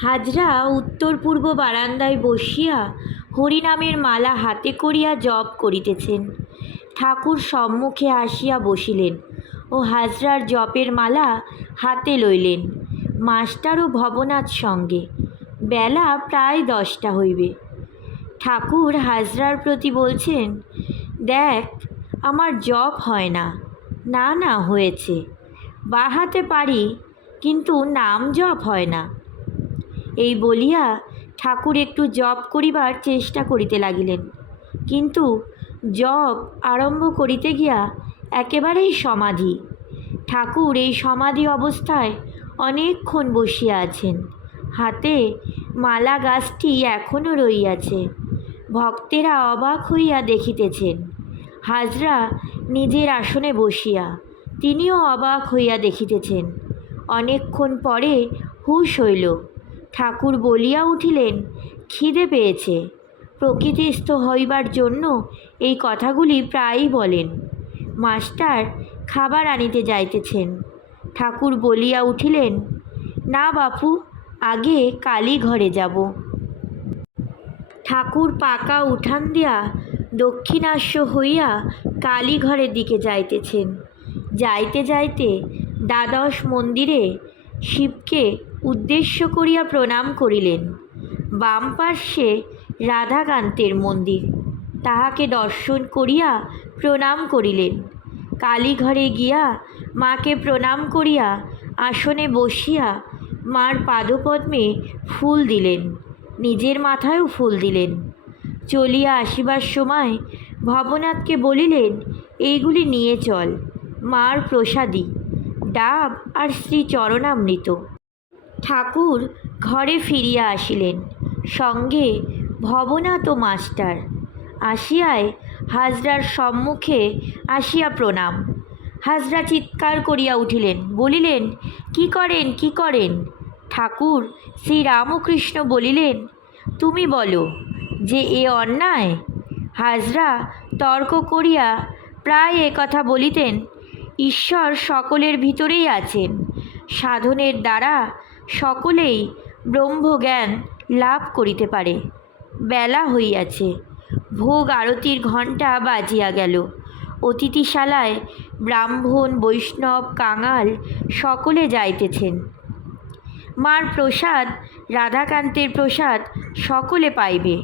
হাজরা উত্তর পূর্ব বারান্দায় বসিয়া হরিনামের মালা হাতে করিয়া জপ করিতেছেন। ঠাকুর সম্মুখে আসিয়া বসিলেন ও হাজরার জপের মালা হাতে লইলেন। মাস্টার ও ভবনাথ সঙ্গে। বেলা প্রায় দশটা হইবে। ঠাকুর হাজরার প্রতি বলছেন, দেখ, আমার জপ হয় না। না না, হয়েছে। বাহাতে পারি, কিন্তু নাম জপ হয় না। এই বলিয়া ঠাকুর একটু জপ করিবার চেষ্টা করিতে লাগিলেন। কিন্তু জপ আরম্ভ করিতে গিয়া একেবারেই সমাধি। ঠাকুর এই সমাধি অবস্থায় অনেকক্ষণ বসিয়া আছেন। হাতে মালা গাছটি এখনও রইয়াছে। ভক্তেরা অবাক হইয়া দেখিতেছেন। হাজরা নিজের আসনে বসিয়া তিনিও অবাক হইয়া দেখিতেছেন। অনেকক্ষণ পরে হুশ হইল। ঠাকুর বলিয়া উঠিলেন, খিদে পেয়েছে। প্রকৃতিস্থ হইবার জন্য এই কথাগুলি প্রায়ই বলেন। মাস্টার খাবার আনিতে যাইতেছেন। ঠাকুর বলিয়া উঠিলেন, না বাপু, আগে কালী ঘরে যাব। ঠাকুর পাকা উঠান দিয়া দক্ষিণাস্য হইয়া কালীঘরের দিকে যাইতেছেন। যাইতে যাইতে দ্বাদশ মন্দিরে শিবকে উদ্দেশ্য করিয়া প্রণাম করিলেন। বাম পার্শ্বে রাধাকান্তের মন্দির। তাহাকে দর্শন করিয়া প্রণাম করিলেন। কালীঘরে গিয়া মাকে প্রণাম করিয়া আসনে বসিয়া মার পাদপদ্মে ফুল দিলেন, নিজের মাথায়ও ফুল দিলেন। চলিয়া আসিবার সময় ভবনাথকে বলিলেন, এইগুলি নিয়ে চল, মার প্রসাদী, ডাব আর শ্রী চরণামৃত ঠাকুর ঘরে ফিরিয়া আসিলেন। সঙ্গে ভবনাথ মাস্টার। আসিয়ায় হাজরার সম্মুখে আসিয়া প্রণাম। হাজরা চিৎকার করিয়া উঠিলেন, বলিলেন, কি করেন কি করেন? ঠাকুর শ্রী রামকৃষ্ণ বলিলেন, তুমি বলো, যে এ অন্যায়? হাজরা তর্ক করিয়া প্রায় এ কথা বলিতেন, ঈশ্বর সকলের ভিতরেই আছেন। সাধনের দ্বারা সকলেই ব্রহ্মজ্ঞান লাভ করিতে পারে। বেলা হইয়াছে, ভোগ আরতির ঘণ্টা বাজিয়া গেল। অতিথিশালায় ব্রাহ্মণ, বৈষ্ণব, কাঙাল সকলে যাইতেছেন। মার প্রসাদ, রাধাকান্তের প্রসাদ সকলে পাইবে।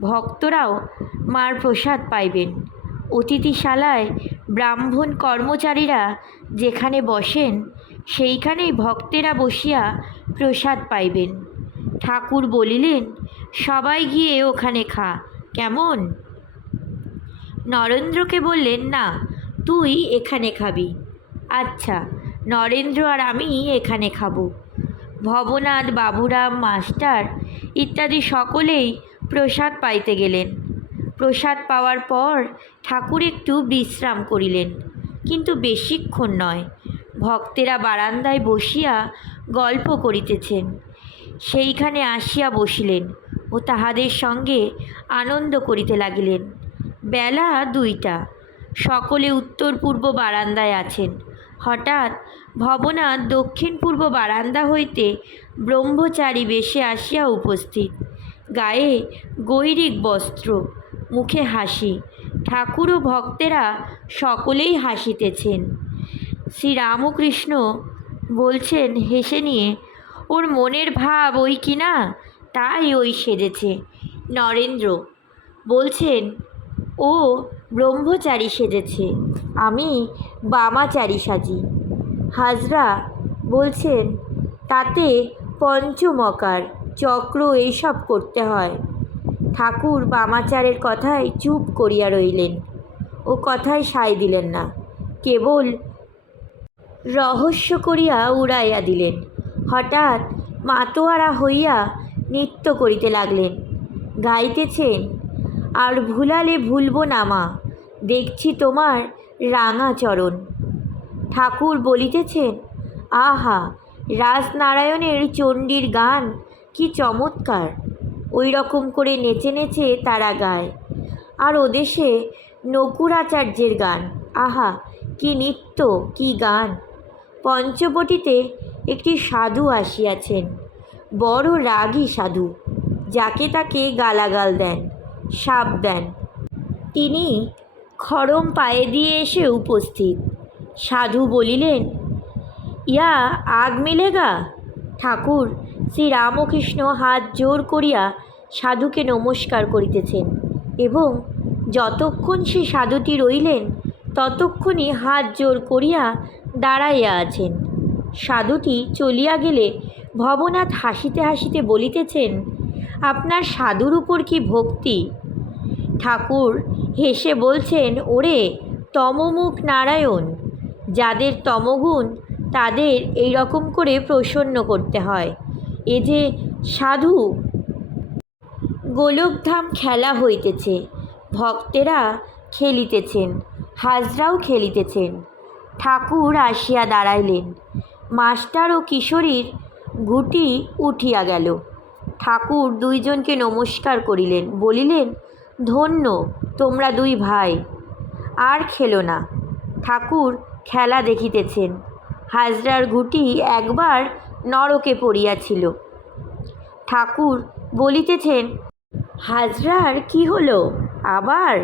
ভক্তরাও মার প্রসাদ পাইবেন। অতিথিশালায় ব্রাহ্মণ কর্মচারীরা যেখানে বসেন, সেইখানেই ভক্তেরা বসিয়া প্রসাদ পাইবেন। ঠাকুর বলিলেন, সবাই গিয়ে ওখানে খা, কেমন? নরেন্দ্রকে বললেন, না, তুই এখানে খাবি। আচ্ছা নরেন্দ্র আর আমি এখানে খাব। ভবনাথ বাবুরাম, মাস্টার ইত্যাদি সকলেই প্রসাদ পাইতে গেলেন। প্রসাদ পাওয়ার পর ঠাকুর একটু বিশ্রাম করিলেন, কিন্তু বেশিক্ষণ নয়। ভক্তেরা বারান্দায় বসিয়া গল্প করিতেছেন। সেইখানে আসিয়া বসিলেন ও তাহাদের সঙ্গে আনন্দ করিতে লাগিলেন। বেলা দুইটা। সকলে উত্তর পূর্ব বারান্দায় আছেন। হঠাৎ ভবনা দক্ষিণ পূর্ব বারান্দা হইতে ব্রহ্মচারী বেশে আসিয়া উপস্থিত। গায়ে গৈরিক বস্ত্র মুখে হাসি। ঠাকুর ও ভক্তেরা সকলেই হাসিতেছেন। শ্রীরামকৃষ্ণ বলছেন, হেসে নিয়ে, ওর মনের ভাব ওই কি না? তাই ওই সেজেছে। নরেন্দ্র বলছেন, ও ব্রহ্মচারী সেজেছে, আমি বামাচারী সাজি। হাজরা বলছেন, তাতে পঞ্চমকার, চক্র এইসব করতে হয়। ঠাকুর বামাচারের কথায় চুপ করিয়া রইলেন। ও কথায় সায় দিলেন না, কেবল রহস্য করিয়া উড়াইয়া দিলেন। হঠাৎ মাতোয়ারা হইয়া নৃত্য করিতে লাগলেন। গাইতেছেন, আর ভুলালে ভুলব না মা, দেখছি তোমার রাঙা চরণ। ঠাকুর বলিতেছেন, আহা রাজনারায়ণের চণ্ডীর গান কি চমৎকার! ওই রকম করে নেচে নেচে তারা গায়। আর ওদেশে নকুরাচার্যের গান। আহা, কি নৃত্য, কি গান। পঞ্চবটিতে একটি সাধু আসিয়াছেন। বড় রাগী সাধু, যাকে তাকে গালাগাল দেন, সাপ দেন। তিনি খড়ম পায়ে দিয়ে এসে উপস্থিত। সাধু বলিলেন, ইয়া আগ মিলেগা? ঠাকুর শ্রী রামকৃষ্ণ হাত জোর করিয়া সাধুকে নমস্কার করিতেছেন এবং যতক্ষণ সে সাধুটি রইলেন, ততক্ষণই হাত জোর করিয়া দাঁড়াইয়া আছেন। সাধুটি চলিয়া গেলে ভবনাথ হাসিতে হাসিতে বলিতেছেন, আপনার সাধুর উপর কি ভক্তি? ঠাকুর হেসে বলছেন, ওরে তমমুখ নারায়ণ, যাদের তমগুণ তাদের এই রকম করে প্রসন্ন করতে হয়। এ যে সাধু। গোলকধাম খেলা হইতেছে, ভক্তেরা খেলিতেছেন, হাজরাও খেলিতেছেন। ঠাকুর আসিয়া দাঁড়াইলেন। মাস্টার ও কিশোরীর ঘুটি উঠিয়া গেল। ঠাকুর দুইজনকে নমস্কার করিলেন, বলিলেন, ধন্য, তোমরা দুই ভাই, আর খেলো না। ঠাকুর খেলা দেখিতেছেন। হাজরার ঘুটি একবার নরকে পড়িয়াছিল। ঠাকুর বলিতেছেন, হাজরার কি হলো? আবার?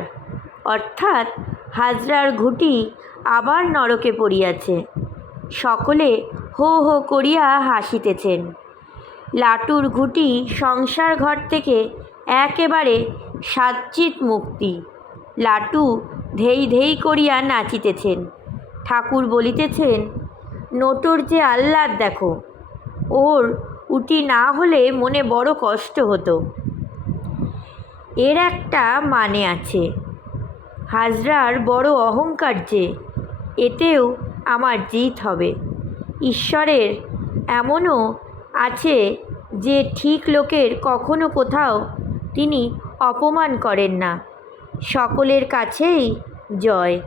অর্থাৎ হাজরার ঘুটি আবার নরকে পড়িয়াছে। সকলে হো হো করিয়া হাসিতেছেন। লাটুর ঘুটি সংসার ঘর থেকে একেবারে সাচ্চিত মুক্তি। লাটু ধেই ধেই করিয়া নাচিতেছেন। ঠাকুর বলিতেছেন, নোটর যে আহ্লাদ দেখো ওর উটি না হলে মনে বড় কষ্ট হতো। এর একটা মানে আছে। হাজরার বড় অহংকার যে, এতেও আমার জিত হবে। ঈশ্বরের এমনও আছে যে, ঠিক লোকের কখনো কোথাও তিনি অপমান করেন না। সকলের কাছেই জয়।